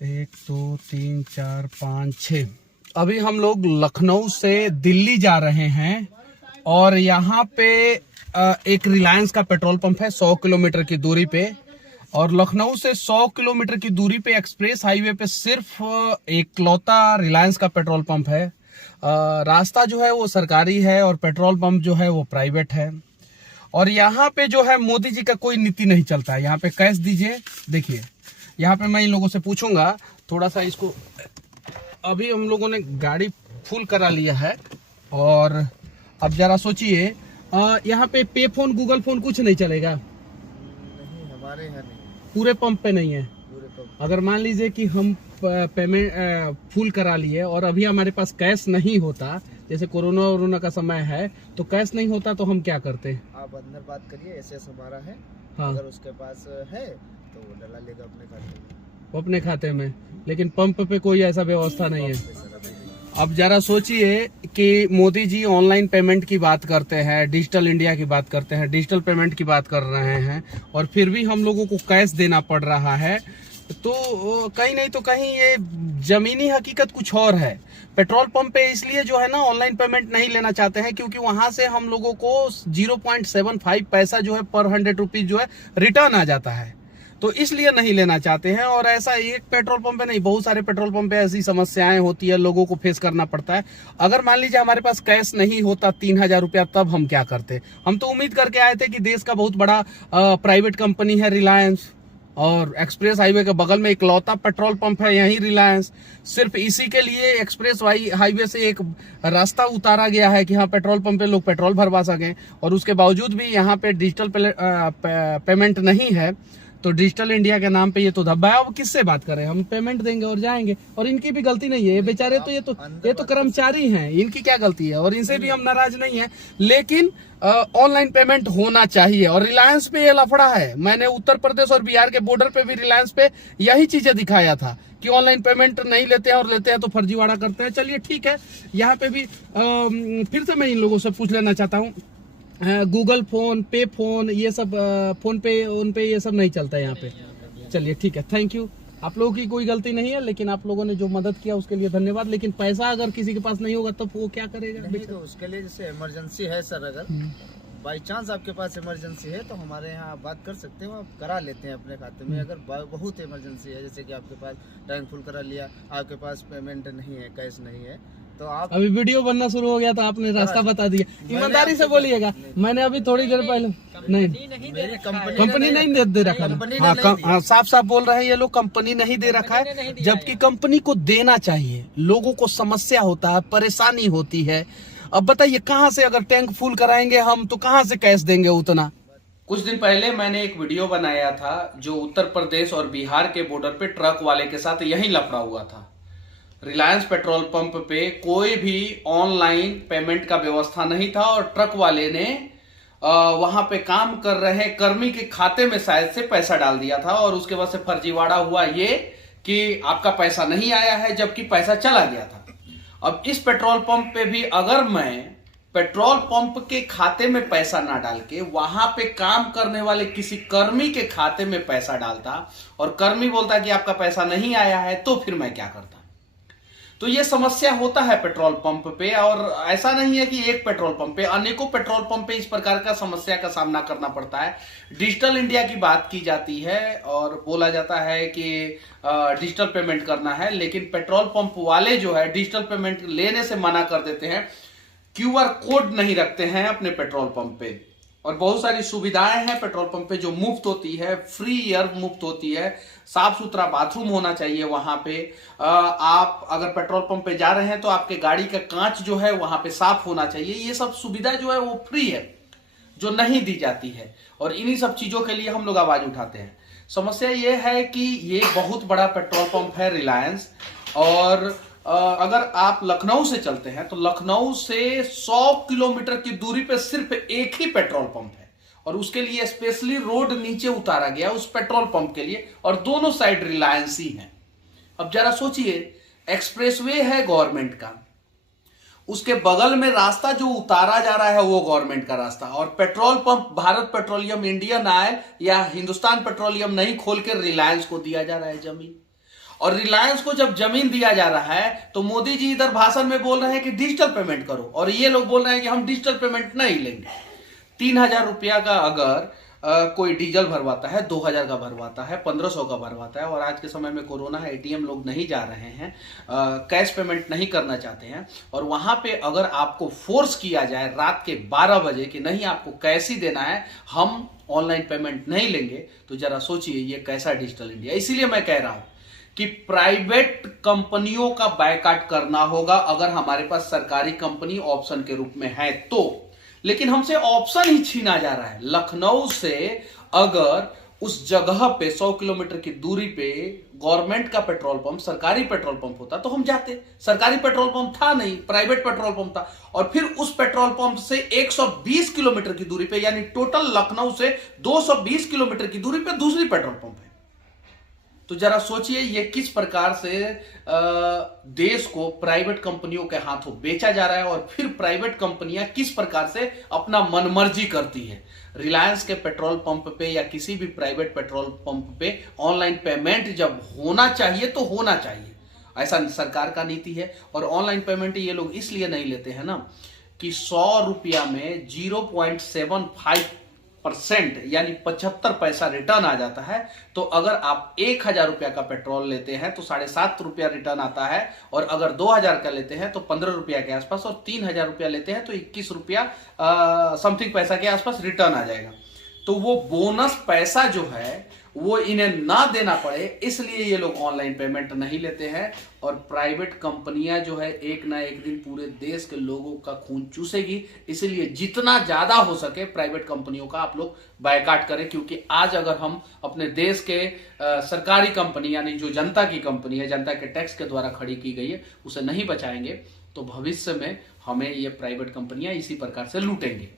1 2 3 4 5 6। अभी हम लोग लखनऊ से दिल्ली जा रहे हैं और यहाँ पे एक रिलायंस का पेट्रोल पंप है 100 किलोमीटर की दूरी पे। और लखनऊ से 100 किलोमीटर की दूरी पे एक्सप्रेस हाईवे पे सिर्फ एकलौता रिलायंस का पेट्रोल पंप है। रास्ता जो है वो सरकारी है और पेट्रोल पंप जो है वो प्राइवेट है। और यहाँ पे जो है मोदी जी का कोई नीति नहीं चलता है। यहाँ पे कैश दीजिए, देखिए यहाँ पे मैं इन लोगों से पूछूंगा थोड़ा सा इसको। अभी हम लोगों ने गाड़ी फुल करा लिया है और अब जरा सोचिए यहाँ पे पे फोन गूगल फोन कुछ नहीं चलेगा। नहीं, हमारे यहाँ नहीं, पूरे पंप पे नहीं है। पूरे पंप। अगर मान लीजिए कि हम पेमेंट फुल करा लिए और अभी हमारे पास कैश नहीं होता, जैसे कोरोना का समय है तो कैश नहीं होता तो हम क्या करते? आप अंदर बात करिए, एसएस हमारा है। हाँ। अगर उसके पास है तो वो डला लेगा अपने खाते में। वो अपने खाते में, लेकिन पंप पे कोई ऐसा व्यवस्था नहीं है। पंप पे सर अभी नहीं। अब जरा सोचिए कि मोदी जी ऑनलाइन पेमेंट की बात करते हैं, डिजिटल इंडिया की बात करते हैं, डिजिटल पेमेंट की बात कर रहे हैं और फिर भी हम लोगों को कैश देना पड़ रहा है। तो कहीं नहीं तो कहीं ये जमीनी हकीकत कुछ और है। पेट्रोल पंप पे इसलिए जो है ना ऑनलाइन पेमेंट नहीं लेना चाहते हैं क्योंकि वहां से हम लोगों को 0.75 पैसा जो है पर 100 रुपीज जो है रिटर्न आ जाता है, तो इसलिए नहीं लेना चाहते हैं। और ऐसा एक पेट्रोल पंप पे नहीं, बहुत सारे पेट्रोल पंप पे ऐसी समस्याएं होती है, लोगों को फेस करना पड़ता है। अगर मान लीजिए हमारे पास कैश नहीं होता 3000 रुपया, तब हम क्या करते? हम तो उम्मीद करके आए थे कि देश का बहुत बड़ा प्राइवेट कंपनी है रिलायंस और एक्सप्रेस हाईवे के बगल में इकलौता पेट्रोल पंप है यही रिलायंस। सिर्फ इसी के लिए एक्सप्रेस हाईवे से एक रास्ता उतारा गया है कि हाँ पेट्रोल पंप पे लोग पेट्रोल भरवा सकें। और उसके बावजूद भी यहाँ पे डिजिटल पेमेंट नहीं है। तो डिजिटल इंडिया के नाम पे ये तो धब्बा है। अब किससे बात करें? हम पेमेंट देंगे और जाएंगे। और इनकी भी गलती नहीं है, ये बेचारे तो ये तो कर्मचारी हैं, इनकी क्या गलती है? और इनसे भी हम नाराज नहीं है, लेकिन ऑनलाइन पेमेंट होना चाहिए। और रिलायंस पे ये लफड़ा है। मैंने उत्तर प्रदेश और बिहार के बॉर्डर पे भी रिलायंस पे यही चीजें दिखाया था कि ऑनलाइन पेमेंट नहीं लेते हैं और लेते हैं तो फर्जीवाड़ा करते हैं। चलिए ठीक है, यहाँ पे भी फिर से मैं इन लोगों से पूछ लेना चाहता हूँ, गूगल फोन, पे फोन, ये सब फोन पे उन पे ये सब नहीं चलता है यहाँ पे। चलिए ठीक है, थैंक यू। आप लोगों की कोई गलती नहीं है, लेकिन आप लोगों ने जो मदद किया उसके लिए धन्यवाद। लेकिन पैसा अगर किसी के पास नहीं होगा तो वो क्या करेगा? नहीं, तो उसके लिए जैसे इमरजेंसी है सर, अगर बाई चांस आपके पास इमरजेंसी है तो हमारे यहाँ आप बात कर सकते हो, आप करा लेते हैं अपने खाते में। अगर बहुत इमरजेंसी है, जैसे कि आपके पास टैंक फुल करा लिया, आपके पास पेमेंट नहीं है, कैश नहीं है, तो आप अभी वीडियो बनना शुरू हो गया तो आपने रास्ता बता दिया। ईमानदारी से बोलिएगा, मैंने अभी थोड़ी देर पहले नहीं, मेरी कंपनी नहीं दे रखा है। हाँ, साफ साफ बोल रहे हैं ये लोग, कंपनी नहीं दे रखा है, जबकि कंपनी को देना चाहिए। लोगों को समस्या होता है, परेशानी होती है। अब बताइए कहाँ से, अगर टैंक फुल कराएंगे हम तो कहाँ से कैश देंगे उतना? कुछ दिन पहले मैंने एक वीडियो बनाया था जो उत्तर प्रदेश और बिहार के बॉर्डर पे ट्रक वाले के साथ यही लफड़ा हुआ था। रिलायंस पेट्रोल पंप पे कोई भी ऑनलाइन पेमेंट का व्यवस्था नहीं था और ट्रक वाले ने वहां पे काम कर रहे कर्मी के खाते में शायद से पैसा डाल दिया था और उसके बाद से फर्जीवाड़ा हुआ ये कि आपका पैसा नहीं आया है, जबकि पैसा चला गया था। अब इस पेट्रोल पंप पे भी अगर मैं पेट्रोल पंप के खाते में पैसा ना डाल के वहां पे काम करने वाले किसी कर्मी के खाते में पैसा डालता और कर्मी बोलता कि आपका पैसा नहीं आया है, तो फिर मैं क्या करता? तो ये समस्या होता है पेट्रोल पंप पे। और ऐसा नहीं है कि एक पेट्रोल पंप पे, अनेकों पेट्रोल पंप पे इस प्रकार का समस्या का सामना करना पड़ता है। डिजिटल इंडिया की बात की जाती है और बोला जाता है कि डिजिटल पेमेंट करना है, लेकिन पेट्रोल पंप वाले जो है डिजिटल पेमेंट लेने से मना कर देते हैं। QR कोड नहीं रखते हैं अपने पेट्रोल पंप पे। और बहुत सारी सुविधाएं हैं पेट्रोल पंप पे जो मुफ्त होती है, फ्री एयर मुफ्त होती है, साफ सुथरा बाथरूम होना चाहिए वहां पे। आप अगर पेट्रोल पंप पे जा रहे हैं तो आपके गाड़ी का कांच जो है वहां पे साफ होना चाहिए। ये सब सुविधा जो है वो फ्री है, जो नहीं दी जाती है। और इन्हीं सब चीजों के लिए हम लोग आवाज उठाते हैं। समस्या ये है कि ये बहुत बड़ा पेट्रोल पंप है रिलायंस, और अगर आप लखनऊ से चलते हैं तो लखनऊ से 100 किलोमीटर की दूरी पे सिर्फ एक ही पेट्रोल पंप है और उसके लिए स्पेशली रोड नीचे उतारा गया उस पेट्रोल पंप के लिए, और दोनों साइड रिलायंस ही है। अब जरा सोचिए, एक्सप्रेसवे है गवर्नमेंट का, उसके बगल में रास्ता जो उतारा जा रहा है वो गवर्नमेंट का रास्ता, और petrol pump Bharat petroleum, Indian oil या हिंदुस्तान पेट्रोलियम नहीं खोल के रिलायंस को दिया जा रहा है जमीन। और रिलायंस को जब जमीन दिया जा रहा है तो मोदी जी इधर भाषण में बोल रहे हैं कि डिजिटल पेमेंट करो, और ये लोग बोल रहे हैं कि हम डिजिटल पेमेंट नहीं लेंगे। 3,000 रुपया का अगर कोई डीजल भरवाता है, 2,000 का भरवाता है, 1,500 का भरवाता है, और आज के समय में कोरोना है, एटीएम लोग नहीं जा रहे हैं, कैश पेमेंट नहीं करना चाहते हैं, और वहां पे अगर आपको फोर्स किया जाए रात के 12 बजे कि नहीं आपको कैश ही देना है, हम ऑनलाइन पेमेंट नहीं लेंगे, तो जरा सोचिए ये कैसा डिजिटल इंडिया। इसीलिए मैं कह रहा हूं कि प्राइवेट कंपनियों का बायकॉट करना होगा अगर हमारे पास सरकारी कंपनी ऑप्शन के रूप में है तो। लेकिन हमसे ऑप्शन ही छीना जा रहा है। लखनऊ से अगर उस जगह पे 100 किलोमीटर की दूरी पे गवर्नमेंट का पेट्रोल पंप, सरकारी पेट्रोल पंप होता तो हम जाते। सरकारी पेट्रोल पंप था नहीं, प्राइवेट पेट्रोल पंप था, और फिर उस पेट्रोल पंप से 120 किलोमीटर की दूरी पे, यानी टोटल लखनऊ से 220 किलोमीटर की दूरी पे दूसरी पेट्रोल पंप है। तो जरा सोचिए ये किस प्रकार से देश को प्राइवेट कंपनियों के हाथों बेचा जा रहा है, और फिर प्राइवेट कंपनियां किस प्रकार से अपना मनमर्जी करती है। रिलायंस के पेट्रोल पंप पे या किसी भी प्राइवेट पेट्रोल पंप पे ऑनलाइन पेमेंट जब होना चाहिए तो होना चाहिए, ऐसा सरकार का नीति है। और ऑनलाइन पेमेंट ये लोग इसलिए नहीं लेते हैं ना कि 100 रुपया में 0.75% यानी 75 पैसा रिटर्न आ जाता है। तो अगर आप 1,000 रुपया का पेट्रोल लेते हैं तो 7.5 रुपया रिटर्न आता है, और अगर 2,000 का लेते हैं तो 15 रुपया के आसपास, और 3,000 रुपया लेते हैं तो 21 रुपया समथिंग पैसा के आसपास रिटर्न आ जाएगा। तो वो बोनस पैसा जो है वो इन्हें ना देना पड़े, इसलिए ये लोग ऑनलाइन पेमेंट नहीं लेते हैं। और प्राइवेट कंपनियां जो है एक ना एक दिन पूरे देश के लोगों का खून चूसेगी, इसलिए जितना ज्यादा हो सके प्राइवेट कंपनियों का आप लोग बायकॉट करें। क्योंकि आज अगर हम अपने देश के सरकारी कंपनी यानी जो जनता की कंपनी है, जनता के टैक्स के द्वारा खड़ी की गई है, उसे नहीं बचाएंगे तो भविष्य में हमें ये प्राइवेट कंपनियां इसी प्रकार से लूटेंगे।